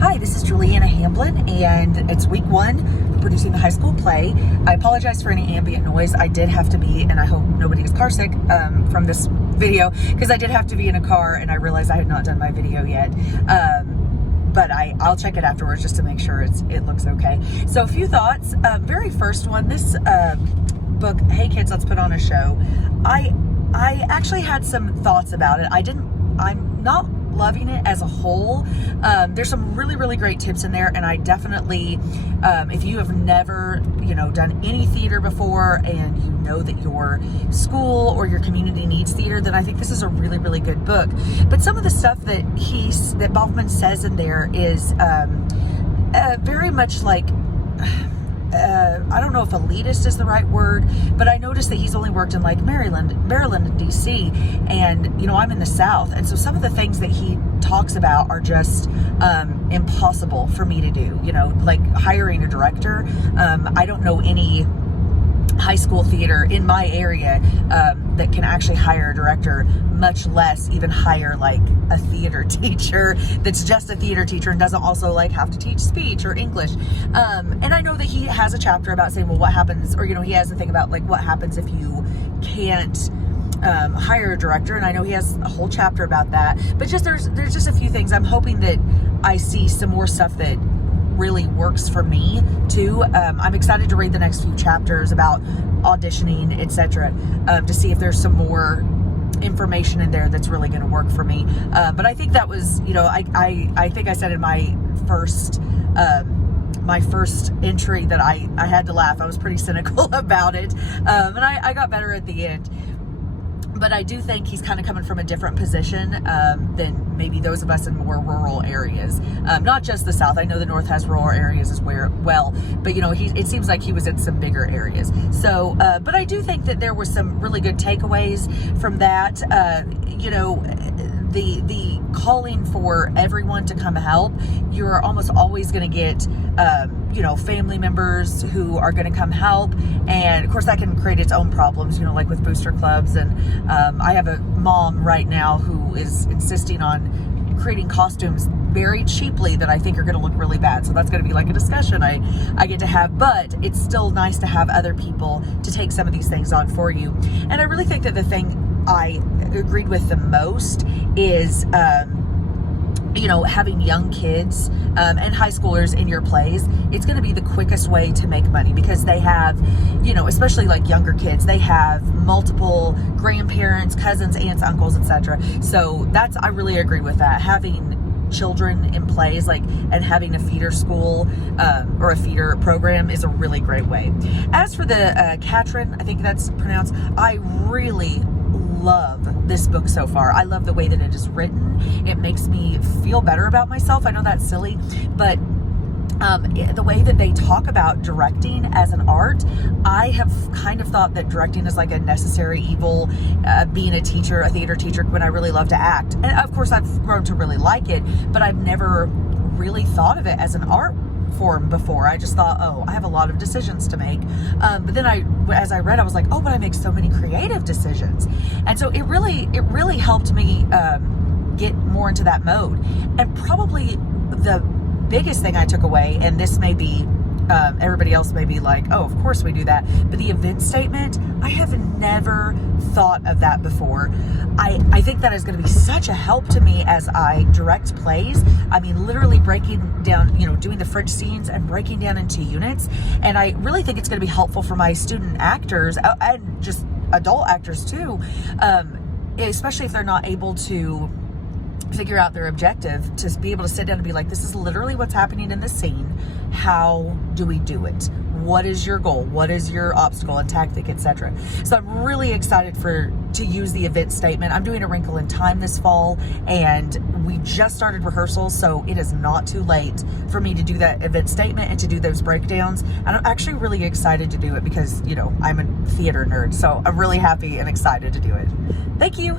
Hi, this is Juliana Hamblin, and it's week 1 for producing the high school play. I apologize for any ambient noise. I did have to be, and I hope nobody is car sick from this video, because I did have to be in a car, and I realized I had not done my video yet. But I'll check it afterwards just to make sure it looks okay. So a few thoughts. Very first one, this book, Hey Kids, Let's Put on a Show. I actually had some thoughts about it. I'm not loving it as a whole. There's some really great tips in there, and I definitely, if you have never, done any theater before, and you know that your school or your community needs theater, then I think this is a really good book. But some of the stuff that Baughman says in there is very much like, I don't know if elitist is the right word, but I noticed that he's only worked in like Maryland and DC, and I'm in the South, and so some of the things that he talks about are just impossible for me to do. Like hiring a director. I don't know any high school theater in my area that can actually hire a director, much less even hire like a theater teacher that's just a theater teacher and doesn't also like have to teach speech or English. And I know that he has a chapter about saying, well, what happens, or he has a thing about like what happens if you can't hire a director, and I know he has a whole chapter about that. But just there's just a few things. I'm hoping that I see some more stuff that really works for me too. I'm excited to read the next few chapters about auditioning, etc., to see if there's some more information in there that's really going to work for me. But I think that was, I think I said in my first entry that I had to laugh. I was pretty cynical about it, and I got better at the end. But I do think he's kind of coming from a different position than maybe those of us in more rural areas. Not just the South. I know the North has rural areas as well. But, it seems like he was in some bigger areas. So, but I do think that there were some really good takeaways from that. The calling for everyone to come help. You're almost always going to get, family members who are going to come help. And of course that can create its own problems, like with booster clubs. And I have a mom right now who is insisting on creating costumes very cheaply that I think are going to look really bad. So that's going to be like a discussion I get to have, but it's still nice to have other people to take some of these things on for you. And I really think that the thing I agreed with the most is, having young kids and high schoolers in your plays. It's going to be the quickest way to make money, because they have, especially like younger kids, they have multiple grandparents, cousins, aunts, uncles, etc. So I really agree with that. Having children in plays, and having a feeder school or a feeder program is a really great way. As for the Katrin, I think that's pronounced, I really love this book so far. I love the way that it is written. It makes me feel better about myself. I know that's silly, but the way that they talk about directing as an art, I have kind of thought that directing is like a necessary evil, being a teacher, a theater teacher, when I really love to act. And of course I've grown to really like it, but I've never really thought of it as an art form before. I just thought, I have a lot of decisions to make. But then as I read, I was like, but I make so many creative decisions. And so it really helped me get more into that mode. And probably the biggest thing I took away, and this may be, everybody else may be like, of course we do that, but the event statement, I have never thought of that before. I think that is going to be such a help to me as I direct plays. I mean, literally breaking down, doing the fridge scenes and breaking down into units. And I really think it's going to be helpful for my student actors and just adult actors too, especially if they're not able to figure out their objective, to be able to sit down and be like, this is literally what's happening in this scene. How do we do it? What is your goal? What is your obstacle and tactic, etc.? So I'm really excited to use the event statement. I'm doing A Wrinkle in Time this fall, and we just started rehearsals, so it is not too late for me to do that event statement and to do those breakdowns. And I'm actually really excited to do it because, I'm a theater nerd, so I'm really happy and excited to do it. Thank you.